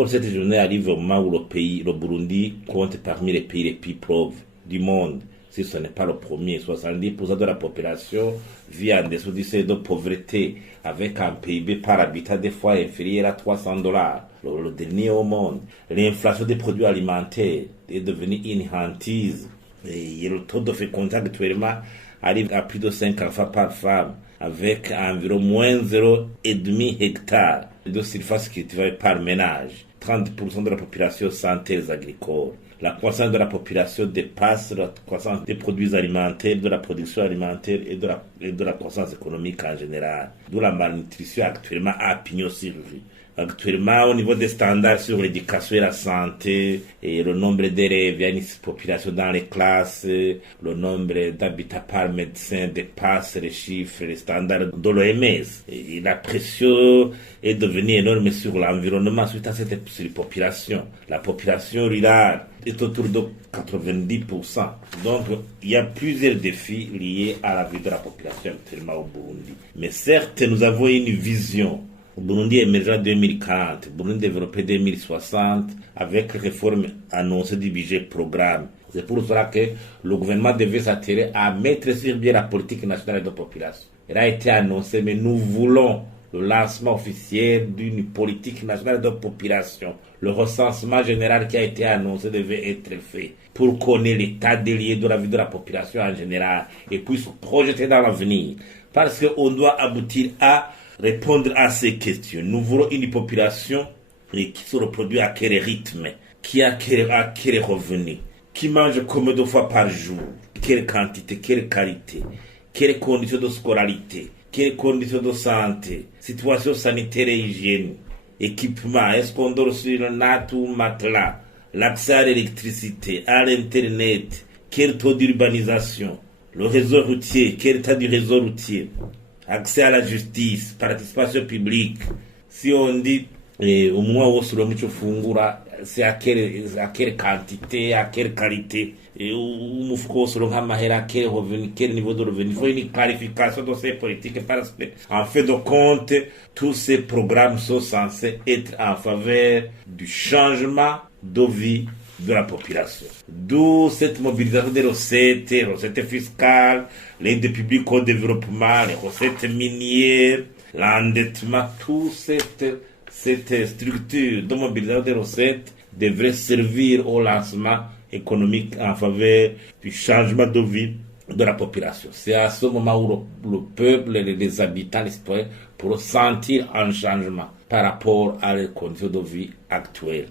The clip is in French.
D'abord, cette journée arrive au moment où le Burundi compte parmi les pays les plus pauvres du monde. Si ce n'est pas le premier, 70% de la population vit en dessous du seuil de pauvreté, avec un PIB par habitant des fois inférieur à $300, le dernier au monde. L'inflation des produits alimentaires est devenue une hantise. Et le taux de fécondité actuellement arrive à plus de 5 enfants par femme, avec environ moins 0,5 hectares de surface cultivée par ménage. 30% de la population sans terres agricoles. La croissance de la population dépasse la croissance des produits alimentaires, de la production alimentaire et de la croissance économique en général. D'où la malnutrition actuellement à pignon sur rue. Actuellement, au niveau des standards sur l'éducation et la santé, et le nombre d'élèves, il y a une population dans les classes, le nombre d'habitants par médecin dépasse les chiffres, les standards de l'OMS. Et la pression est devenue énorme sur l'environnement suite à cette surpopulation. La population rurale est autour de 90%. Donc, il y a plusieurs défis liés à la vie de la population actuellement au Burundi. Mais certes, nous avons une vision. Burundi émergera 2040, Burundi développé 2060, avec les réformes annoncées du budget programme. C'est pour cela que le gouvernement devait s'attirer à mettre sur pied la politique nationale de population. Elle a été annoncée, mais nous voulons le lancement officiel d'une politique nationale de population. Le recensement général qui a été annoncé devait être fait pour connaître l'état des lieux de la vie de la population en général et puis se projeter dans l'avenir. Parce qu'on doit aboutir à répondre à ces questions. Nous voulons une population qui se reproduit à quel rythme, qui a quel revenu, qui mange combien de fois par jour, quelle quantité, quelle qualité, quelles conditions de scolarité, quelles conditions de santé, situation sanitaire et hygiène, équipement, est-ce qu'on dort sur un natte ou matelas, l'accès à l'électricité, à l'internet, quel taux d'urbanisation, le réseau routier, quel état du réseau routier, accès à la justice, participation publique. Si on dit au moins où sur le mucho fungura, c'est à quelle quantité, à quelle qualité, et où mouffko sur le mahera, à quel revenu, quel niveau de revenu. Il faut une clarification de ces politiques parce que, en fait de compte, tous ces programmes sont censés être en faveur du changement de vie de la population. D'où cette mobilisation des recettes fiscales, l'aide publique au développement, les recettes minières, l'endettement, toute cette structure de mobilisation des recettes devrait servir au lancement économique en faveur du changement de vie de la population. C'est à ce moment où le peuple, les habitants, les citoyens pourront sentir un changement par rapport à les conditions de vie actuelles.